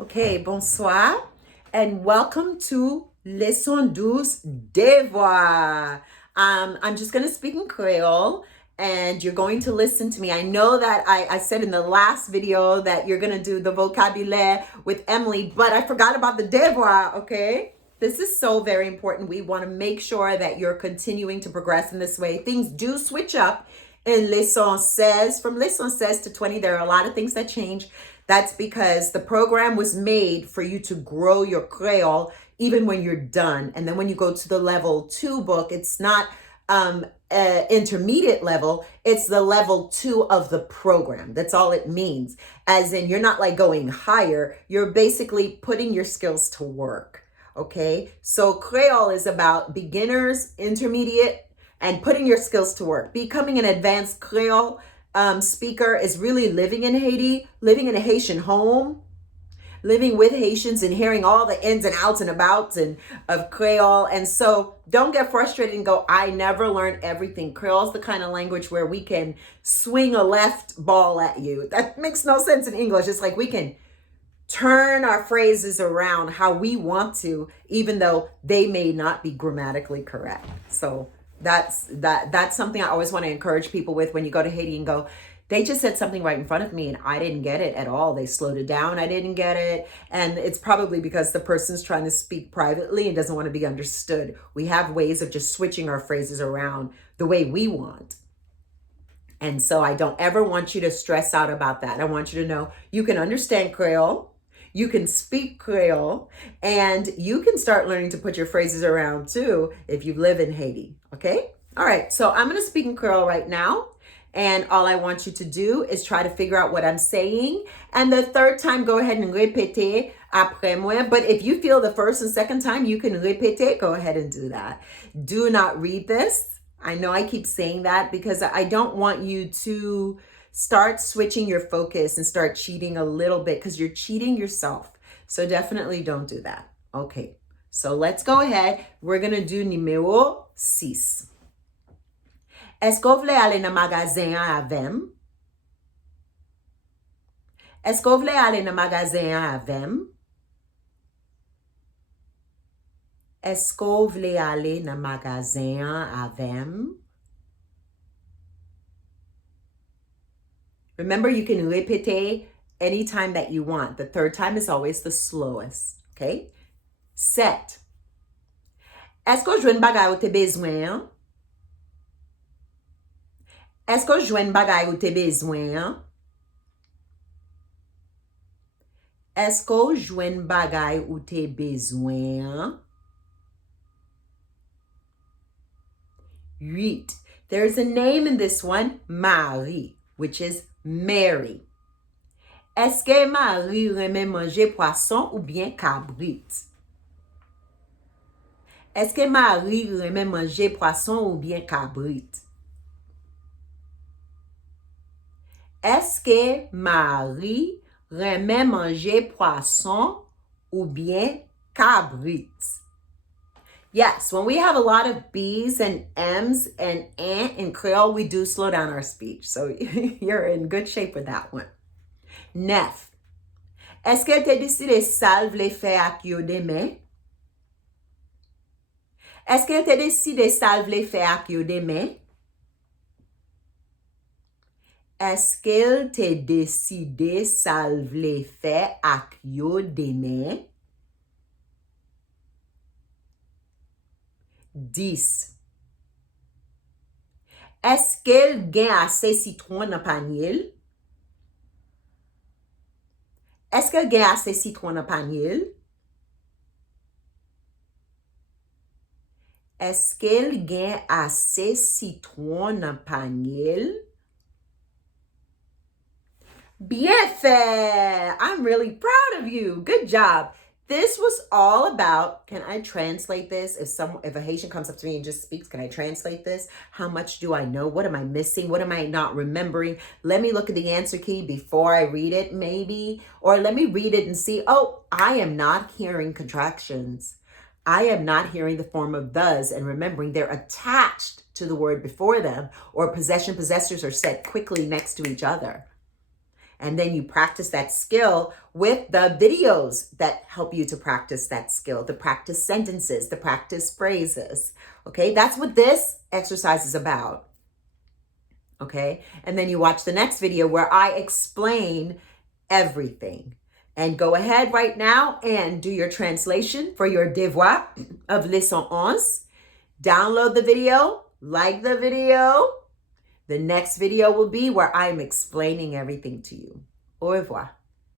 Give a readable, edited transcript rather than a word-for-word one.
Okay, bonsoir, and welcome to Leçon 12 Devoir. I'm just going to speak in Creole, and you're going to listen to me. I know that I said in the last video that you're going to do the vocabulaire with Emily, but I forgot about the devoir, okay? This is so very important. We want to make sure that you're continuing to progress in this way. Things do switch up in Leçon 16. From Leçon 16 to 20, there are a lot of things that change. That's because the program was made for you to grow your Creole even when you're done. And then when you go to the level 2 book, it's not intermediate level, it's the level 2 of the program. That's all it means. As in, you're not like going higher, you're basically putting your skills to work. Okay, so Creole is about beginners, intermediate, and putting your skills to work. Becoming an advanced Creole speaker is really living in Haiti, living in a Haitian home, living with Haitians and hearing all the ins and outs and abouts of Creole. And so don't get frustrated and go, I never learned everything. Creole is the kind of language where we can swing a left ball at you. That makes no sense in English. It's like we can turn our phrases around how we want to, even though they may not be grammatically correct. So that's something I always want to encourage people with when you go to Haiti and go, they just said something right in front of me and I didn't get it at all. They slowed it down. I didn't get it. And it's probably because the person's trying to speak privately and doesn't want to be understood. We have ways of just switching our phrases around the way we want. And so I don't ever want you to stress out about that. I want you to know you can understand Creole. You can speak Creole, and you can start learning to put your phrases around too if you live in Haiti, okay? All right, so I'm gonna speak in Creole right now, and all I want you to do is try to figure out what I'm saying, and the third time, go ahead and répéter après moi, but if you feel the first and second time you can répéter, go ahead and do that. Do not read this. I know I keep saying that because I don't want you to start switching your focus and start cheating a little bit because you're cheating yourself. So definitely don't do that. Okay, so let's go ahead. We're going to do numéro 6. Est-ce que vous voulez aller dans le magasin avec? Est-ce que vous voulez aller dans le magasin avec? Est-ce que vous voulez aller dans le magasin avec? Remember, you can répéter anytime that you want. The third time is always the slowest, okay? 7. Est-ce que je joue une bagaille ou t'es besoin? Est-ce que je joue une bagaille ou t'es besoin? Est-ce que je joue une bagaille ou t'es besoin? 8. There's a name in this one, Marie, which is Mary. Est-ce que Marie remet manger poisson ou bien cabrit? Est-ce que Marie remet manger poisson ou bien cabrit? Est-ce que Marie remet manger poisson ou bien cabrit? Yes, when we have a lot of B's and M's and in Creole, we do slow down our speech. So you're in good shape with that one. 9. Est-ce que tu décidé salve les faire avec yo demain? Est-ce que tu décidé salve les faire avec yo demain? Est-ce qu'elle t'a décidé salve les faire avec yo demain? 10. Est-ce qu'elle gagne assez citron dans panier? Est-ce qu'elle gagne assez citron dans panier? Est-ce qu'elle gagne assez citron dans panier? Bien fait! I'm really proud of you. Good job. This was all about, can I translate this? If a Haitian comes up to me and just speaks, can I translate this? How much do I know? What am I missing? What am I not remembering? Let me look at the answer key before I read it, maybe. Or let me read it and see, oh, I am not hearing contractions. I am not hearing the form of thes and remembering they're attached to the word before them, or possession possessors are set quickly next to each other. And then you practice that skill with the videos that help you to practice that skill, the practice sentences, the practice phrases. Okay, that's what this exercise is about. Okay, and then you watch the next video where I explain everything. And go ahead right now and do your translation for your devoir of leçon 11. Download the video, like the video. The next video will be where I'm explaining everything to you. Au revoir.